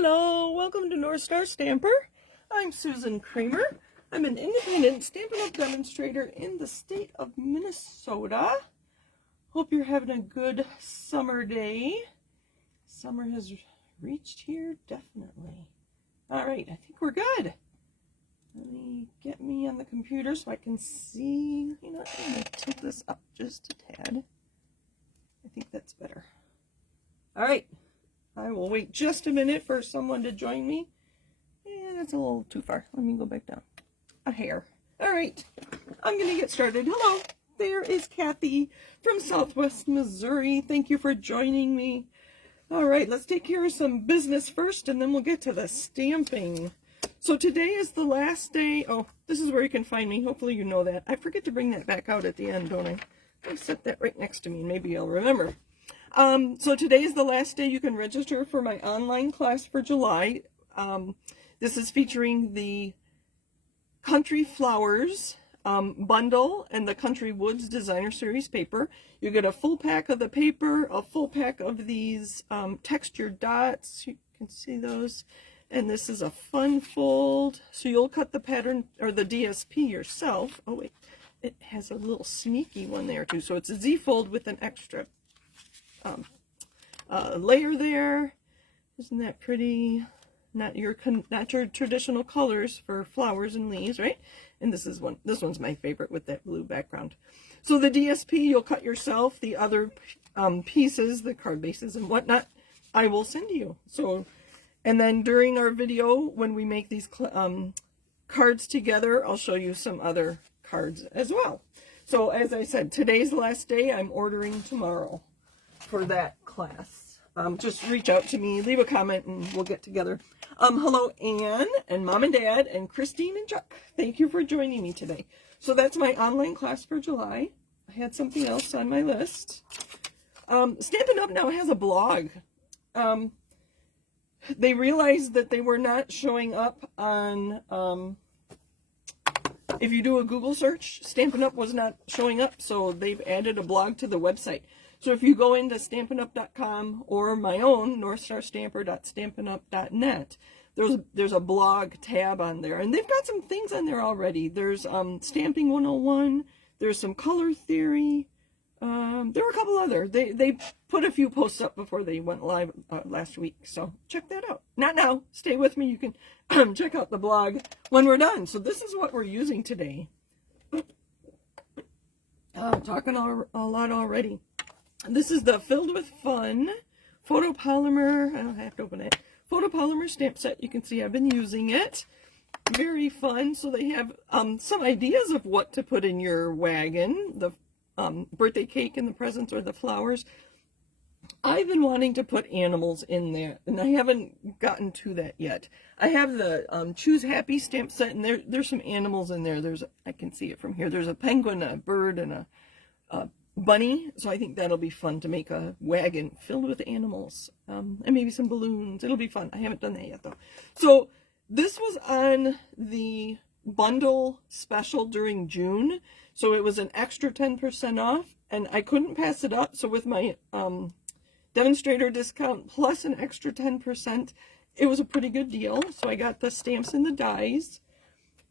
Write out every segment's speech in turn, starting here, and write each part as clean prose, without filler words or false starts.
Hello, welcome to North Star Stamper. I'm Susan Kramer. I'm an independent Stampin' Up! Demonstrator in the state of Minnesota. Hope you're having a good summer day. Summer has reached here, definitely. All right, I think we're good. Let me get me on the computer so I can see. You know, I'm going to tilt this up just a tad. I think that's better. All right. I will wait just a minute for someone to join me. And that's a little too far. Let me go back down. A hair. All right. I'm going to get started. Hello. There is Kathy from Southwest Missouri. Thank you for joining me. All right. Let's take care of some business first, and then we'll get to the stamping. So today is the last day. Oh, this is where you can find me. Hopefully you know that. I forget to bring that back out at the end, don't I? I set that right next to me. Maybe I'll remember. So today is the last day you can register for my online class for July. This is featuring the Country Flowers bundle and the Country Woods Designer Series paper. You get a full pack of the paper, a full pack of these textured dots. You can see those. And this is a fun fold. So you'll cut the pattern or the DSP yourself. Oh wait, it has a little sneaky one there too. So it's a Z fold with an extra layer there. Isn't that pretty? Not your traditional colors for flowers and leaves, right? And this one's my favorite with that blue background. So the DSP you'll cut yourself. The other pieces, the card bases and whatnot, I will send you. So, and then during our video when we make these cards together, I'll show you some other cards as well. So as I said, today's the last day. I'm ordering tomorrow for that class. Just reach out to me, leave a comment, and we'll get together. Hello, Anne, and Mom and Dad, and Christine and Chuck. Thank you for joining me today. So that's my online class for July. I had something else on my list. Stampin' Up! Now has a blog. They realized that they were not showing up on... if you do a Google search, Stampin' Up! Was not showing up, so they've added a blog to the website. So if you go into stampinup.com or my own, northstarstamper.stampinup.net, there's a blog tab on there. And they've got some things on there already. There's Stamping 101. There's some color theory. There were a couple other. They put a few posts up before they went live last week. So check that out. Not now. Stay with me. You can check out the blog when we're done. So this is what we're using today. Talking a lot already. This is the Filled with Fun photopolymer. I don't have to open it. Photopolymer stamp set. You can see I've been using it. Very fun. So they have some ideas of what to put in your wagon. The birthday cake and the presents or the flowers. I've been wanting to put animals in there, and I haven't gotten to that yet. I have the Choose Happy stamp set, and there's some animals in there. I can see it from here. There's a penguin, a bird, and a bunny. So I think that'll be fun to make a wagon filled with animals, and maybe some balloons. It'll be fun. I haven't done that yet though. So this was on the bundle special during June. So it was an extra 10% off, and I couldn't pass it up. So with my demonstrator discount plus an extra 10%, it was a pretty good deal. So I got the stamps and the dies.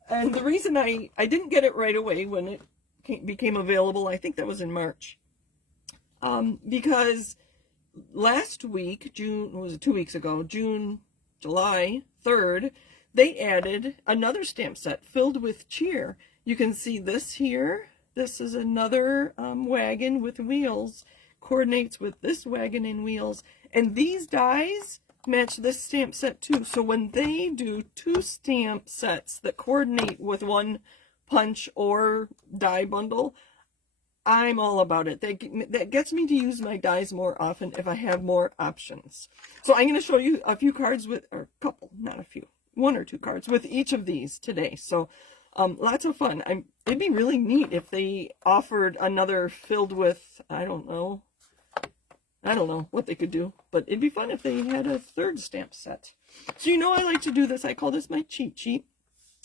And the reason I didn't get it right away when it became available, I think that was in March, because last week, was it 2 weeks ago, July 3rd, they added another stamp set filled with cheer. You can see this here. This is another wagon with wheels, coordinates with this wagon and wheels, and these dies match this stamp set too. So when they do two stamp sets that coordinate with one punch or die bundle, I'm all about it. That gets me to use my dies more often if I have more options. So I'm going to show you a few cards with, or a couple, not a few, one or two cards with each of these today. So lots of fun. It'd be really neat if they offered another filled with, I don't know what they could do, but it'd be fun if they had a third stamp set. So you know I like to do this. I call this my cheat sheet.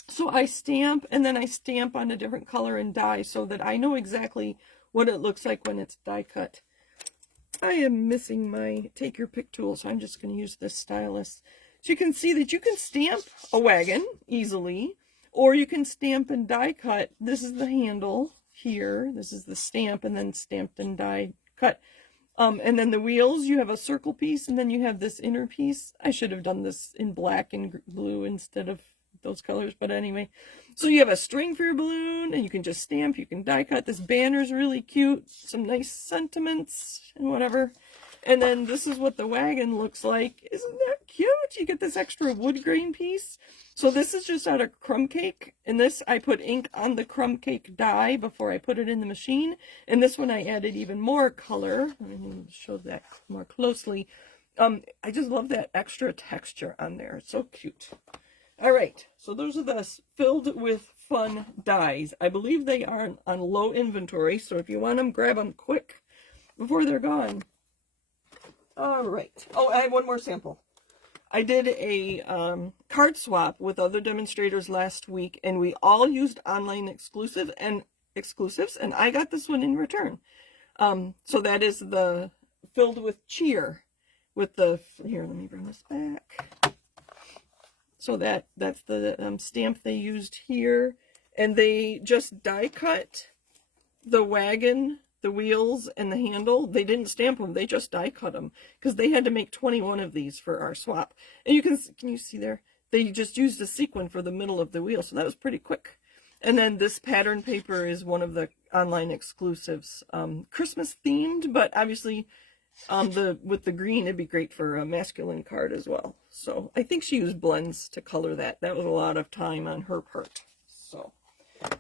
So I stamp, and then I stamp on a different color and die so that I know exactly what it looks like when it's die cut. I am missing my take your pick tool, so I'm just going to use this stylus. So you can see that you can stamp a wagon easily, or you can stamp and die cut. This is the handle here. This is the stamp, and then stamped and die cut. And then the wheels, you have a circle piece, and then you have this inner piece. I should have done this in black and blue instead of those colors, but anyway. So you have a string for your balloon, and you can just stamp, you can die cut. This banner's really cute, some nice sentiments and whatever. And then this is what the wagon looks like. Isn't that cute? You get this extra wood grain piece. So this is just out of crumb cake. And this, I put ink on the crumb cake die before I put it in the machine. And this one I added even more color. Let me show that more closely. I just love that extra texture on there. It's so cute. All right, so those are the filled with fun dies. I believe they are on low inventory, so if you want them, grab them quick before they're gone. All right. Oh, I have one more sample. I did a card swap with other demonstrators last week, and we all used online exclusives, and I got this one in return. So that is the filled with cheer with the, here, let me bring this back. So that's the stamp they used here, and they just die cut the wagon, the wheels, and the handle. They didn't stamp them, they just die cut them, because they had to make 21 of these for our swap. And you can you see there, they just used a sequin for the middle of the wheel, so that was pretty quick. And then this pattern paper is one of the online exclusives, Christmas themed, but obviously with the green, it'd be great for a masculine card as well. So I think she used blends to color that. That was a lot of time on her part. So,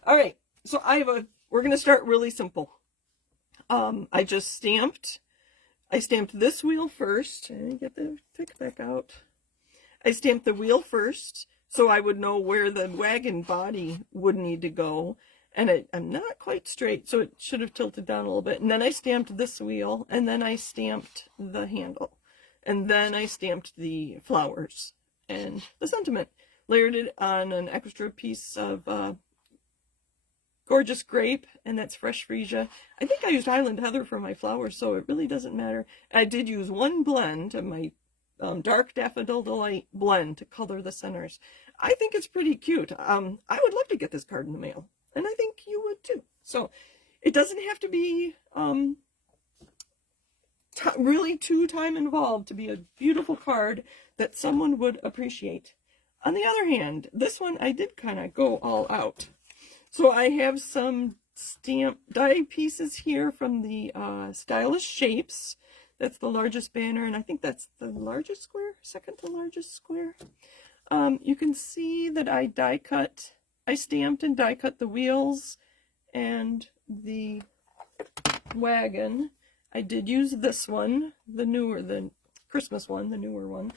all right. So we're going to start really simple. I just stamped. I stamped this wheel first. Let me get the pick back out. I stamped the wheel first, so I would know where the wagon body would need to go. And I'm not quite straight, so it should have tilted down a little bit. And then I stamped this wheel, and then I stamped the handle. And then I stamped the flowers and the sentiment. Layered it on an extra piece of gorgeous grape, and that's fresh freesia. I think I used Highland Heather for my flowers, so it really doesn't matter. I did use one blend of my Dark Daffodil Delight blend to color the centers. I think it's pretty cute. I would love to get this card in the mail. And I think you would too. So it doesn't have to be really too time involved to be a beautiful card that someone would appreciate. On the other hand, this one I did kind of go all out. So I have some stamp die pieces here from the Stylish Shapes. That's the largest banner, and I think that's the largest square, second to largest square. You can see that I stamped and die cut the wheels and the wagon. I did use this one, the Christmas one, the newer one.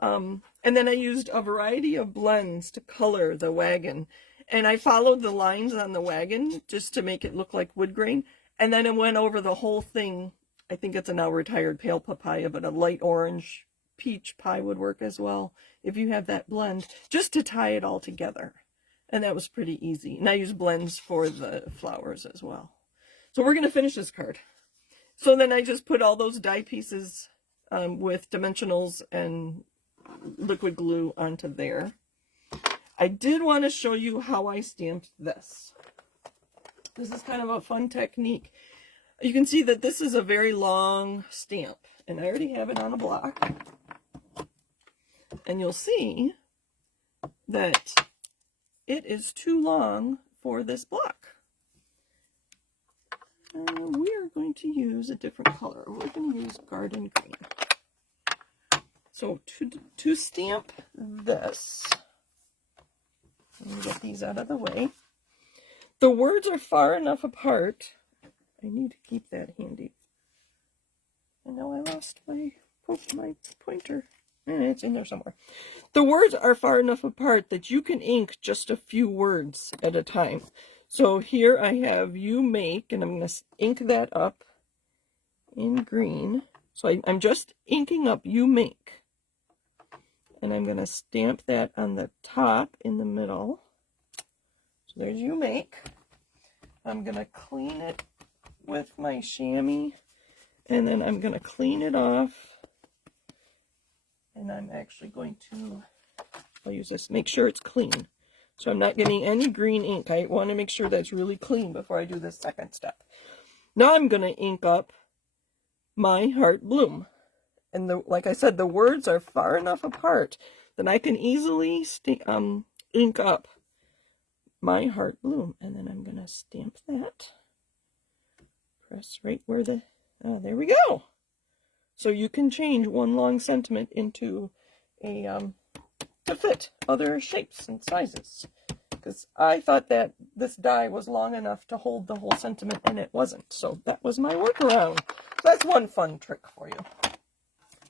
And then I used a variety of blends to color the wagon. And I followed the lines on the wagon just to make it look like wood grain. And then I went over the whole thing. I think it's a now retired pale papaya, but a light orange peach pie would work as well if you have that blend, just to tie it all together. And that was pretty easy. And I used blends for the flowers as well. So we're going to finish this card. So then I just put all those die pieces with dimensionals and liquid glue onto there. I did want to show you how I stamped this. This is kind of a fun technique. You can see that this is a very long stamp, and I already have it on a block. And you'll see that it is too long for this block. We are going to use a different color. We're going to use garden green. So to stamp this, let me get these out of the way. The words are far enough apart. I need to keep that handy. And now I lost my pointer. It's in there somewhere. The words are far enough apart that you can ink just a few words at a time. So here I have you make, and I'm going to ink that up in green. So I'm just inking up you make. And I'm going to stamp that on the top in the middle. So there's you make. I'm going to clean it with my chamois, and then I'm going to clean it off And I'm actually going to, I'll use this, make sure it's clean. So I'm not getting any green ink. I want to make sure that's really clean before I do this second step. Now I'm going to ink up My Heart Bloom. And like I said, the words are far enough apart that I can easily ink up My Heart Bloom. And then I'm going to stamp that. Press right where the, oh, there we go. So you can change one long sentiment into a, to fit other shapes and sizes. Because I thought that this die was long enough to hold the whole sentiment, and it wasn't. So that was my workaround. So that's one fun trick for you.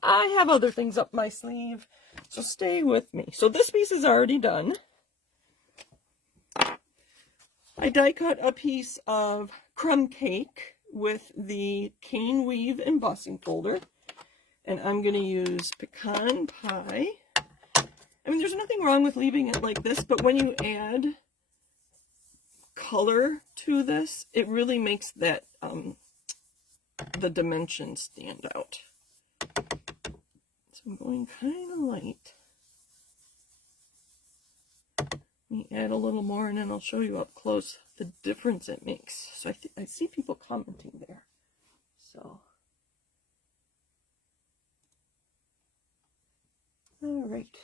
I have other things up my sleeve, so stay with me. So this piece is already done. I die cut a piece of crumb cake with the cane weave embossing folder, and I'm going to use pecan pie. I mean, there's nothing wrong with leaving it like this, but when you add color to this, it really makes that the dimensions stand out. So I'm going kind of light. Let me add a little more, and then I'll show you up close the difference it makes. So I see people commenting there. So, all right.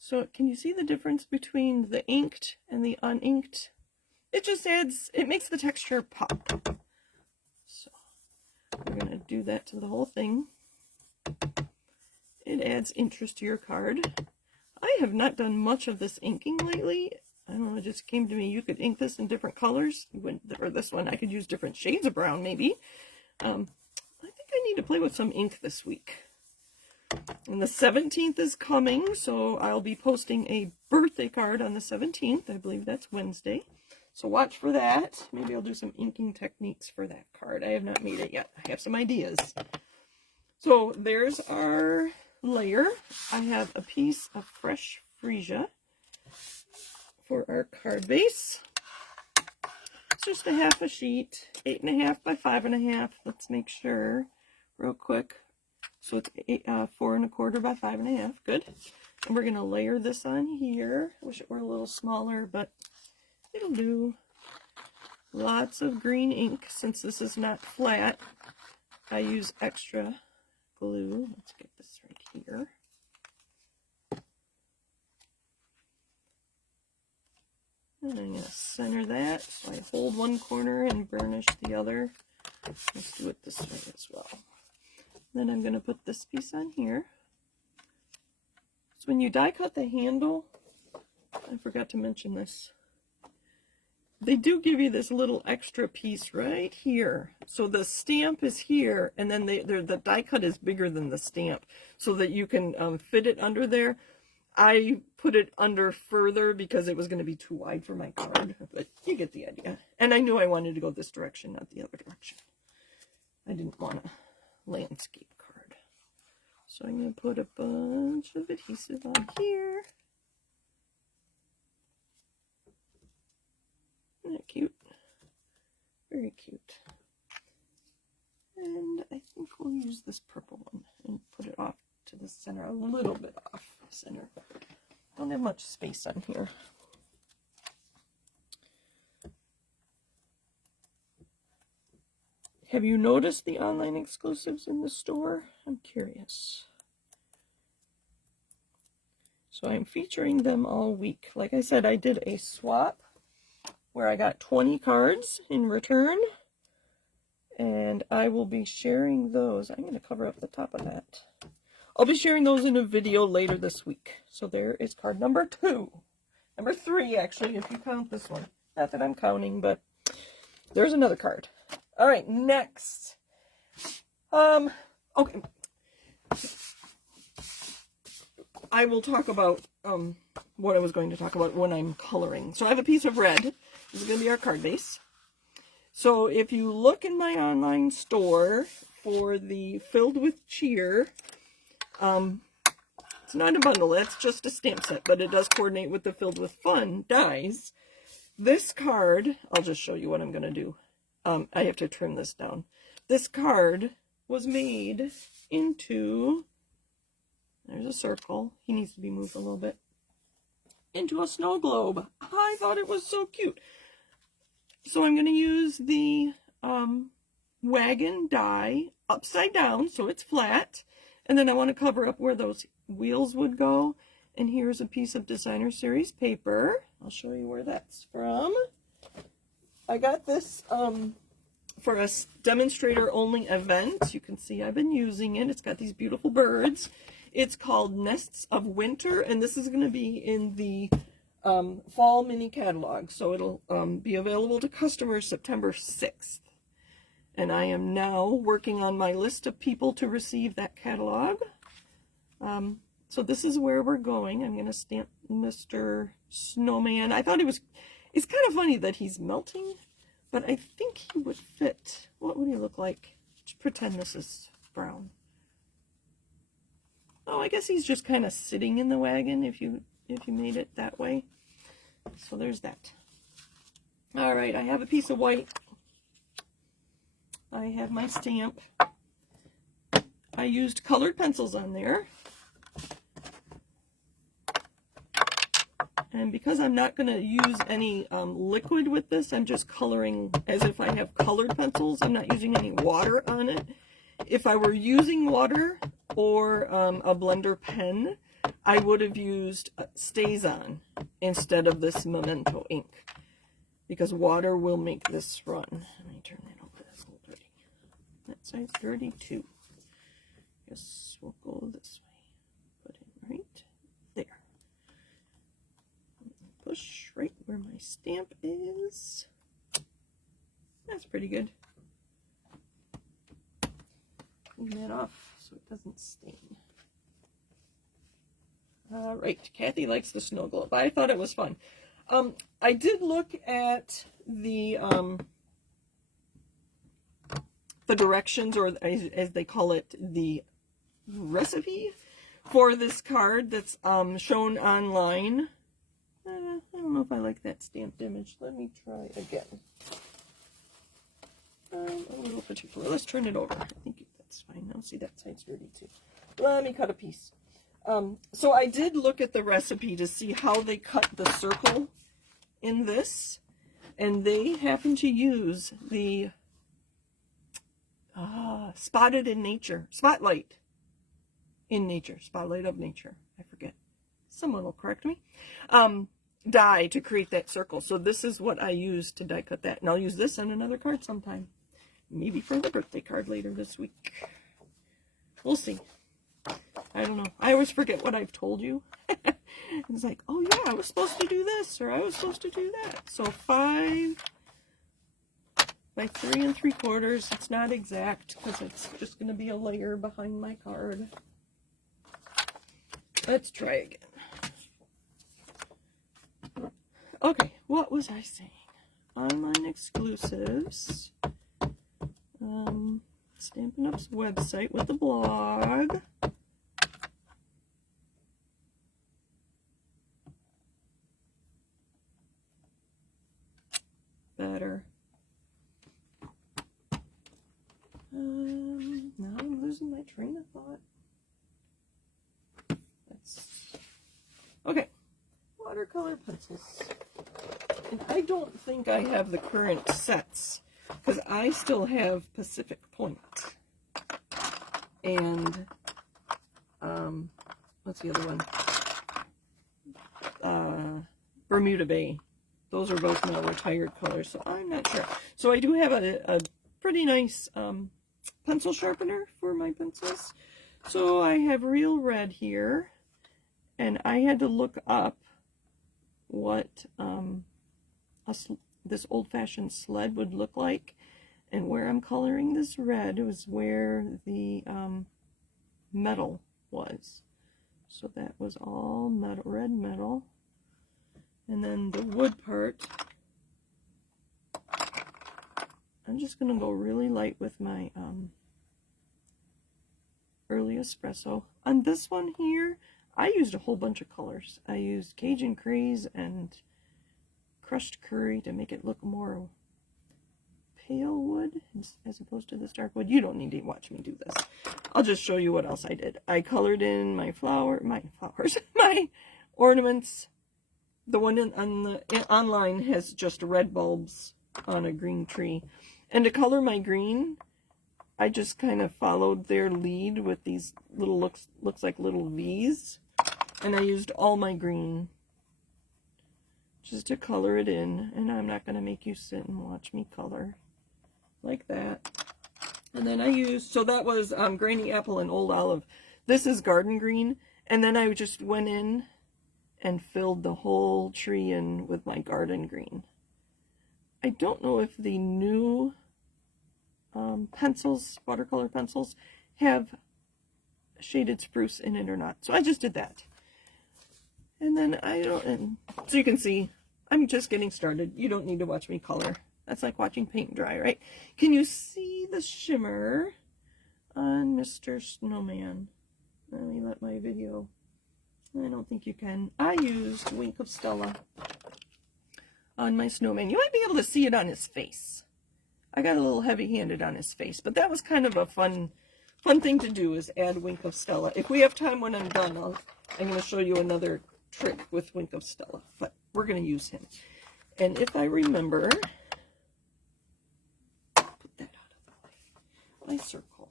So can you see the difference between the inked and the uninked? It just adds, it makes the texture pop. So we're going to do that to the whole thing. It adds interest to your card. I have not done much of this inking lately. I don't know, it just came to me, you could ink this in different colors. Or this one, I could use different shades of brown maybe. I think I need to play with some ink this week. And the 17th is coming, so I'll be posting a birthday card on the 17th. I believe that's Wednesday. So watch for that. Maybe I'll do some inking techniques for that card. I have not made it yet. I have some ideas. So there's our layer. I have a piece of fresh freesia for our card base. It's just a half a sheet, 8.5 by 5.5. Let's make sure real quick. So it's 4.25 by 5.5. Good. And we're going to layer this on here. I wish it were a little smaller, but it'll do. Lots of green ink. Since this is not flat, I use extra glue. Let's get this right here. And I'm going to center that. So I hold one corner and burnish the other. Let's do it this way as well. Then I'm going to put this piece on here. So when you die cut the handle, I forgot to mention this, they do give you this little extra piece right here. So the stamp is here, and then the die cut is bigger than the stamp, so that you can fit it under there. I put it under further because it was going to be too wide for my card, but you get the idea. And I knew I wanted to go this direction, not the other direction. I didn't want a landscape card. So I'm going to put a bunch of adhesive on here. Isn't that cute? Very cute. And I think we'll use this purple one and put it off to the center, a little bit off center. Don't have much space on here. Have you noticed the online exclusives in the store? I'm curious. So I'm featuring them all week. Like I said, I did a swap where I got 20 cards in return, and I will be sharing those. I'm going to cover up the top of that. I'll be sharing those in a video later this week. So there is card number 2. Number 3, actually, if you count this one. Not that I'm counting, but there's another card. All right, next. Okay. I will talk about what I was going to talk about when I'm coloring. So I have a piece of red. This is going to be our card base. So if you look in my online store for the Filled with Cheer, it's not a bundle, that's just a stamp set, but it does coordinate with the Filled with Fun dies. This card, I'll just show you what I'm going to do. I have to trim this down. This card was made into There's a circle. He needs to be moved a little bit. Into a snow globe. I thought it was so cute. So I'm going to use the wagon die upside down so it's flat. And then I want to cover up where those wheels would go. And here's a piece of Designer Series paper. I'll show you where that's from. I got this for a demonstrator only event. You can see I've been using it. It's got these beautiful birds. It's called Nests of Winter, and this is going to be in the fall mini catalog. So it'll be available to customers September 6th. And I am now working on my list of people to receive that catalog. So this is where we're going. I'm going to stamp Mr. Snowman. I thought it's kind of funny that he's melting, but I think he would fit. What would he look like? Just pretend this is brown. Oh, I guess he's just kind of sitting in the wagon if you made it that way. So there's that. All right, I have a piece of white. I have my stamp. I used colored pencils on there. And because I'm not going to use any liquid with this, I'm just coloring as if I have colored pencils. I'm not using any water on it. If I were using water or a blender pen, I would have used StazOn instead of this Memento ink, because water will make this run. Let me turn that over. That's a little dirty. That side's dirty too. Guess we'll go this way. Put it right there. Push right where my stamp is. That's pretty good. Clean that off so it doesn't stain. All right, Kathy likes the snow globe. I thought it was fun. I did look at the directions, or as they call it, the recipe for this card that's shown online. I don't know if I like that stamped image. Let me try again. A little particular. Let's turn it over. I think that's fine. Now see, that side's dirty too. Let me cut a piece. So I did look at the recipe to see how they cut the circle in this, and they happen to use the Spotlight of Nature, Spotlight of Nature, I forget. Someone will correct me. Die to create that circle. So this is what I use to die cut that. And I'll use this on another card sometime. Maybe for the birthday card later this week. We'll see. I don't know. I always forget what I've told you. It's like, oh yeah, I was supposed to do this, or I was supposed to do that. So 5 by 3 3/4. It's not exact because it's just going to be a layer behind my card. Let's try again. Okay, what was I saying? Online exclusives. Stampin' Up's website with the blog. Better. Now I'm losing my train of thought. Okay. Watercolor pencils. And I don't think I have the current sets, because I still have Pacific Point and what's the other one? Bermuda Bay. Those are both now retired colors, so I'm not sure. So I do have a pretty nice pencil sharpener for my pencils. So I have Real Red here, and I had to look up what this old-fashioned sled would look like, and where I'm coloring this red was where the metal was. So that was all metal, red metal. And then the wood part, I'm just going to go really light with my early espresso. On this one here, I used a whole bunch of colors. I used Cajun Craze and Crushed Curry to make it look more pale wood as opposed to this dark wood. You don't need to watch me do this. I'll just show you what else I did. I colored in my flowers, my ornaments. The one on the online has just red bulbs on a green tree. And to color my green, I just kind of followed their lead with these little, looks like little V's. And I used all my green just to color it in. And I'm not going to make you sit and watch me color like that. And then I used, so that was Granny Apple and Old Olive. This is garden green. And then I just went in and filled the whole tree in with my garden green. I don't know if the new pencils, watercolor pencils, have shaded spruce in it or not. So I just did that. And then and so you can see, I'm just getting started. You don't need to watch me color. That's like watching paint dry, right? Can you see the shimmer on Mr. Snowman? Let me let my video. I don't think you can. I used Wink of Stella on my snowman. You might be able to see it on his face. I got a little heavy-handed on his face, but that was kind of a fun thing to do, is add Wink of Stella. If we have time when I'm done, I'm going to show you another trick with Wink of Stella, but we're going to use him. And if I remember, put that out of the way, my circle.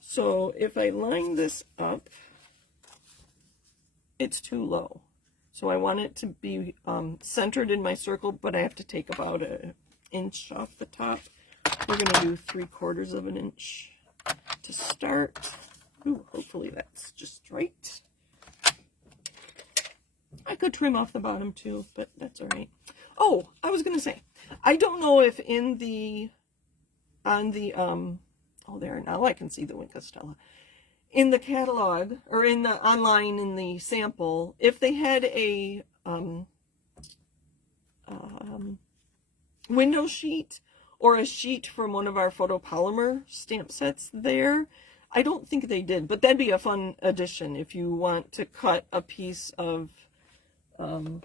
So if I line this up, it's too low. So I want it to be centered in my circle, but I have to take about an inch off the top. We're going to do 3/4 of an inch to start. Ooh, hopefully that's just right. I could trim off the bottom too, but that's all right. Oh, I was going to say, I don't know if oh, there, now I can see the Wink of Stella. In the catalog, or in the online, in the sample, if they had a window sheet or a sheet from one of our photopolymer stamp sets there, I don't think they did, but that'd be a fun addition if you want to cut a piece of the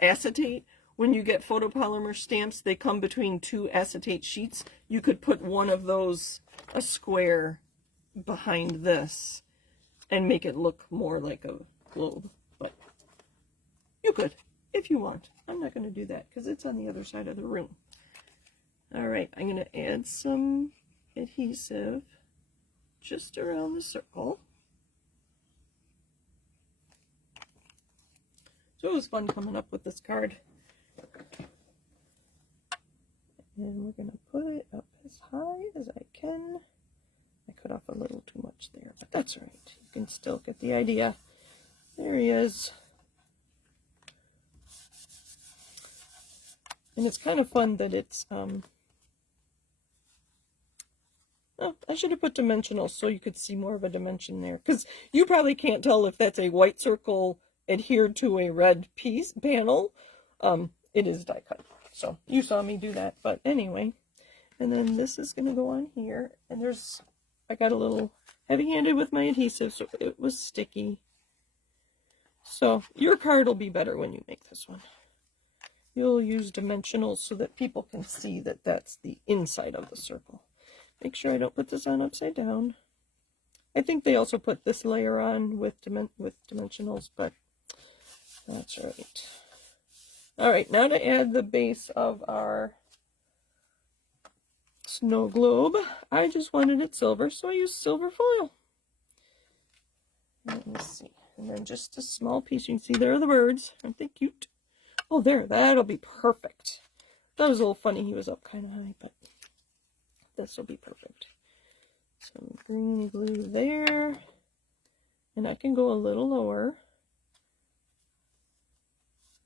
acetate. When you get photopolymer stamps, they come between 2 acetate sheets. You could put one of those, a square, behind this and make it look more like a globe, but you could if you want. I'm not going to do that because it's on the other side of the room. All right, I'm going to add some adhesive just around the circle. So it was fun coming up with this card. And we're going to put it up as high as I can. I cut off a little too much there, but that's all right. You can still get the idea. There he is. And it's kind of fun that it's, oh, I should have put dimensionals so you could see more of a dimension there. Because you probably can't tell if that's a white circle adhered to a red piece panel. It is die cut. So you saw me do that, but anyway. And then this is going to go on here, and I got a little heavy-handed with my adhesive, so it was sticky. So your card will be better when you make this one. You'll use dimensionals so that people can see that that's the inside of the circle. Make sure I don't put this on upside down. I think they also put this layer on with dimensionals, but that's right. All right, now to add the base of our snow globe. I just wanted it silver, so I used silver foil. Let me see. And then just a small piece. You can see there are the birds. Aren't they cute? Oh, there. That'll be perfect. That was a little funny. He was up kind of high, but this will be perfect. Some green glue there. And I can go a little lower.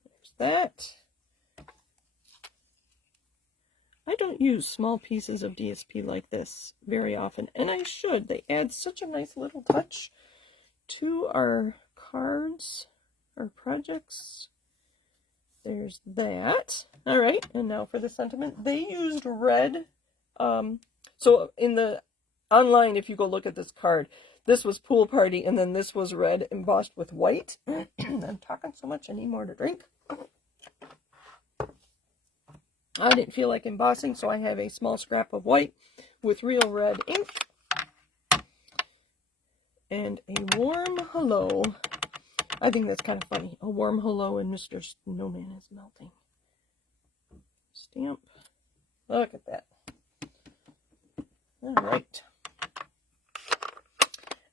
There's that. I don't use small pieces of DSP like this very often, and I should. They add such a nice little touch to our cards, our projects. There's that. All right, and now for the sentiment. They used red. So in the online, if you go look at this card, this was Pool Party, and then this was red embossed with white. I'm talking so much, I need more to drink. I didn't feel like embossing, so I have a small scrap of white with real red ink and a warm hello. I think that's kind of funny. A warm hello and Mr. Snowman is melting. Stamp. Look at that. All right.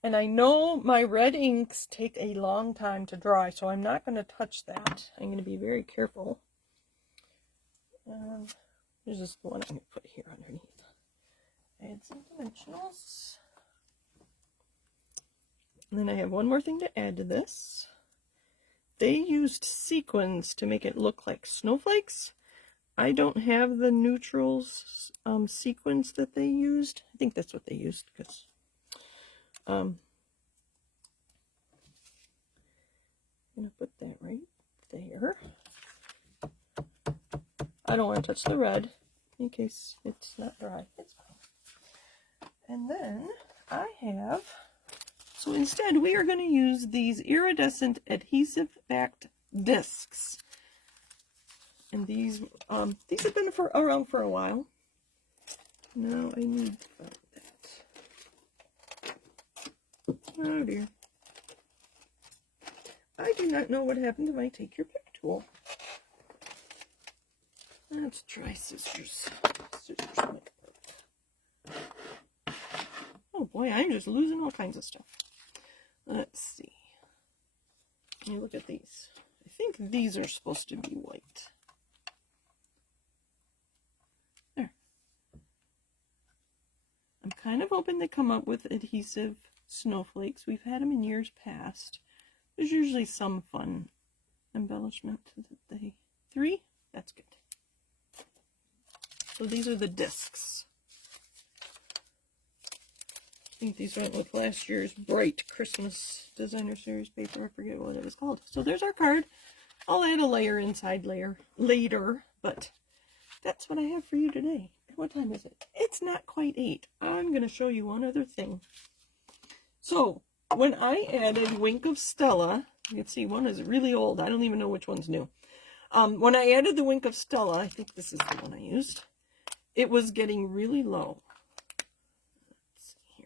And I know my red inks take a long time to dry, so I'm not going to touch that. I'm going to be very careful. There's just the one I'm going to put here underneath. Add some dimensionals. And then I have one more thing to add to this. They used sequins to make it look like snowflakes. I don't have the neutrals sequins that they used. I think that's what they used because I'm going to put that right there. I don't want to touch the red in case it's not dry. It's fine. And then I have, so instead we are going to use these iridescent adhesive backed discs. And these have been around for a while. Now I need that. Oh dear. I do not know what happened to my Take Your Pick tool. Let's try scissors. Scissors might work. Oh boy, I'm just losing all kinds of stuff. Let's see. Let me look at these. I think these are supposed to be white. There. I'm kind of hoping they come up with adhesive snowflakes. We've had them in years past. There's usually some fun embellishment that they... 3? That's good. So these are the discs. I think these went with last year's bright Christmas designer series paper. I forget what it was called. So there's our card. I'll add a layer inside later, but that's what I have for you today. What time is it? It's not quite 8. I'm going to show you one other thing. So when I added Wink of Stella, you can see one is really old. I don't even know which one's new. When I added the Wink of Stella, I think this is the one I used, it was getting really low. Let's see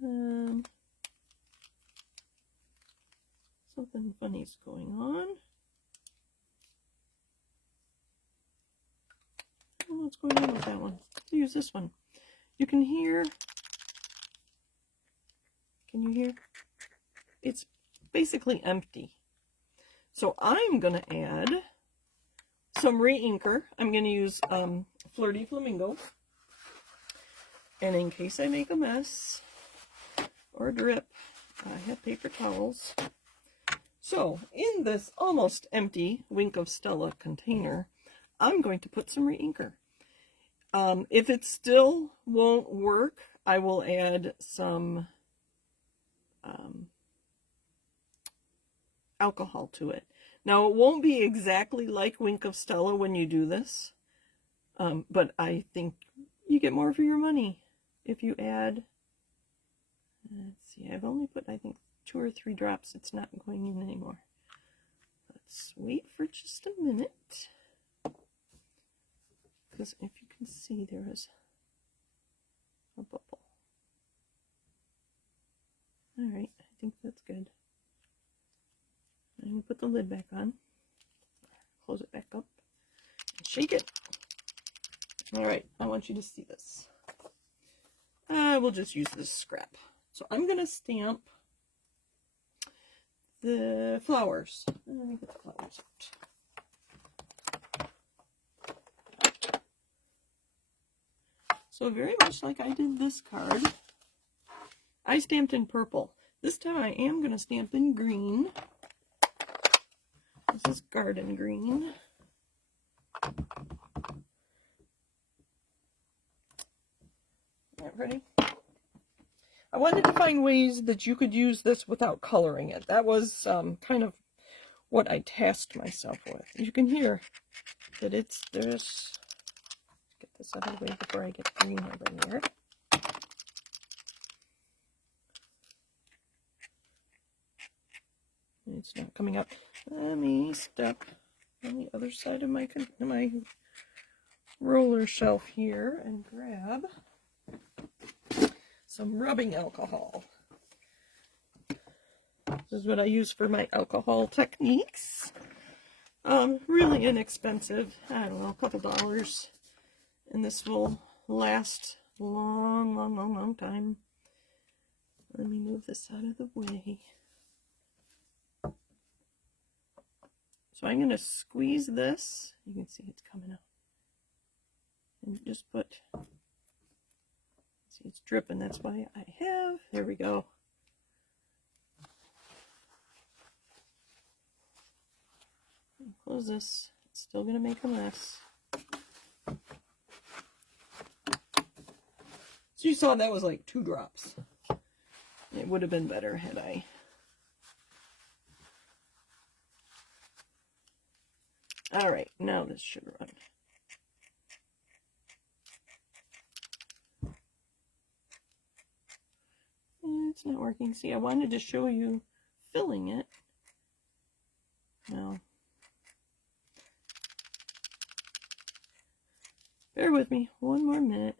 here. Something funny's going on. What's going on with that one? Let's use this one. You can hear. Can you hear? It's basically empty. So I'm going to add some re-inker. I'm going to use Flirty Flamingo. And in case I make a mess or drip, I have paper towels. So in this almost empty Wink of Stella container, I'm going to put some re-inker. If it still won't work, I will add some alcohol to it. Now, it won't be exactly like Wink of Stella when you do this, but I think you get more for your money if you add, let's see, I've only put, I think, 2 or 3 drops. It's not going in anymore. Let's wait for just a minute, because if you can see, there is a bubble. All right, I think that's good. I'm going to put the lid back on, close it back up, and shake it. All right, I want you to see this. We'll just use this scrap. So I'm going to stamp the flowers. Let me get the flowers out. So very much like I did this card, I stamped in purple. This time I am going to stamp in green. This is garden green. Alright, ready? I wanted to find ways that you could use this without coloring it. That was kind of what I tasked myself with. You can hear that there's, get this out of the way before I get green over here. It's not coming up. Let me step on the other side of my roller shelf here and grab some rubbing alcohol. This is what I use for my alcohol techniques. Really inexpensive. I don't know, a couple dollars. And this will last a long, long, long, long time. Let me move this out of the way. So I'm going to squeeze this. You can see it's coming out. And just put, see it's dripping, that's why I have, there we go. Close this, it's still going to make a mess. So you saw that was like 2 drops. It would have been better had I. All right, now this should run. It's not working. See, I wanted to show you filling it. No. Bear with me one more minute.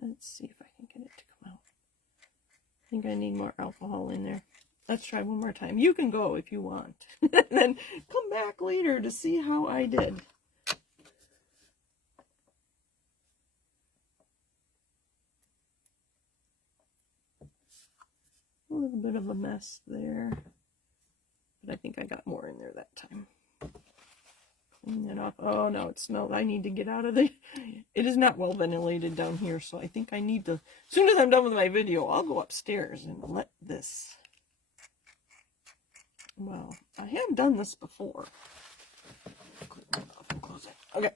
Let's see if I can get it to come out. I think I need more alcohol in there. Let's try one more time. You can go if you want. And then come back later to see how I did. A little bit of a mess there. But I think I got more in there that time. Clean that off. Oh no, it smells. I need to get out of the... It is not well ventilated down here, so I think I need to... As soon as I'm done with my video, I'll go upstairs and let this... Well, I have done this before. Clean that off and close it. Okay.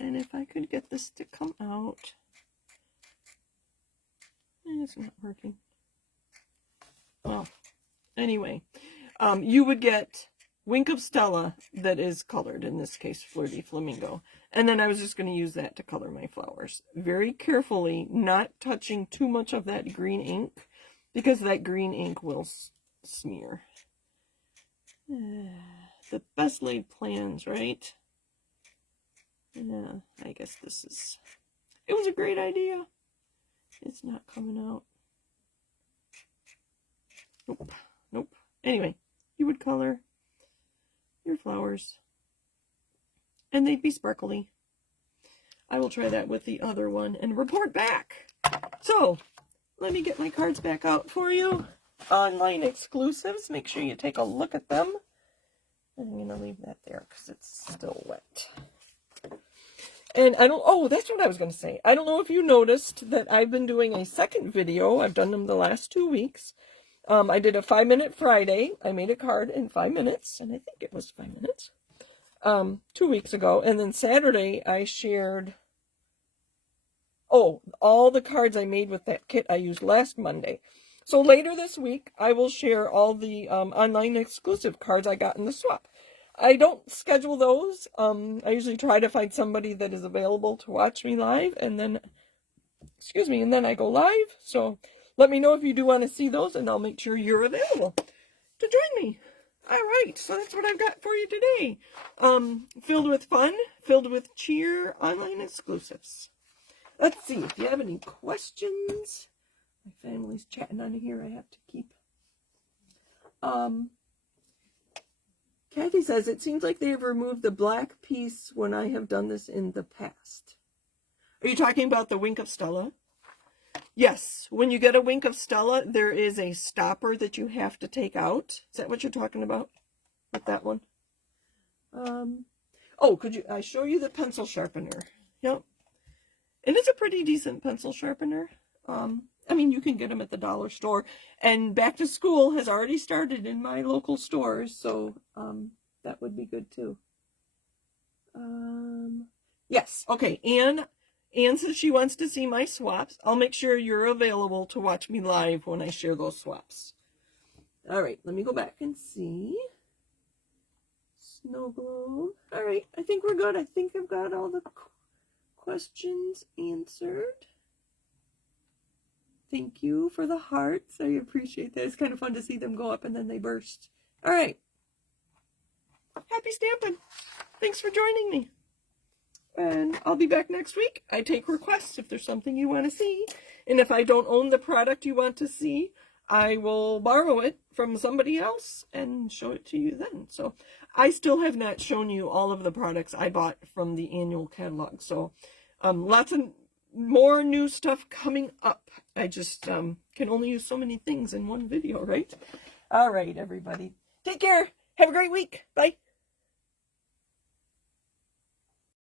And if I could get this to come out... It's not working. Well, anyway, you would get Wink of Stella that is colored, in this case, Flirty Flamingo. And then I was just going to use that to color my flowers. Very carefully, not touching too much of that green ink, because that green ink will smear. The best laid plans, right? Yeah, I guess this is... It was a great idea. It's not coming out. Nope. Nope. Anyway, you would color your flowers. And they'd be sparkly. I will try that with the other one and report back. So, let me get my cards back out for you. Online exclusives. Make sure you take a look at them. I'm going to leave that there because it's still wet. And I don't, oh, that's what I was going to say. I don't know if you noticed that I've been doing a second video. I've done them the last 2 weeks. I did a 5-minute Friday. I made a card in 5 minutes, and I think it was 5 minutes, 2 weeks ago. And then Saturday, I shared, all the cards I made with that kit I used last Monday. So later this week, I will share all the online exclusive cards I got in the swap. I don't schedule those. I usually try to find somebody that is available to watch me live, and then, and then I go live. So let me know if you do want to see those, and I'll make sure you're available to join me. All right, so that's what I've got for you today. Filled with fun, filled with cheer, online exclusives. Let's see if you have any questions. My family's chatting on here. I have to keep. Kathy says, it seems like they have removed the black piece when I have done this in the past. Are you talking about the Wink of Stella? Yes. When you get a Wink of Stella, there is a stopper that you have to take out. Is that what you're talking about with that one? Could I show you the pencil sharpener? Yep. And it's a pretty decent pencil sharpener. I mean, you can get them at the dollar store. And back to school has already started in my local stores, so that would be good too. Yes, okay. Anne says she wants to see my swaps. I'll make sure you're available to watch me live when I share those swaps. All right, let me go back and see. Snow globe. All right, I think we're good. I think I've got all the questions answered. Thank you for the hearts. I appreciate that. It's kind of fun to see them go up and then they burst. All right. happy stamping. Thanks for joining me. And I'll be back next week. I take requests if there's something you want to see. And if I don't own the product you want to see, I will borrow it from somebody else and show it to you then. So I still have not shown you all of the products I bought from the annual catalog. So lots of more new stuff coming up. I just can only use so many things in one video, right? All right, everybody. Take care. Have a great week. Bye.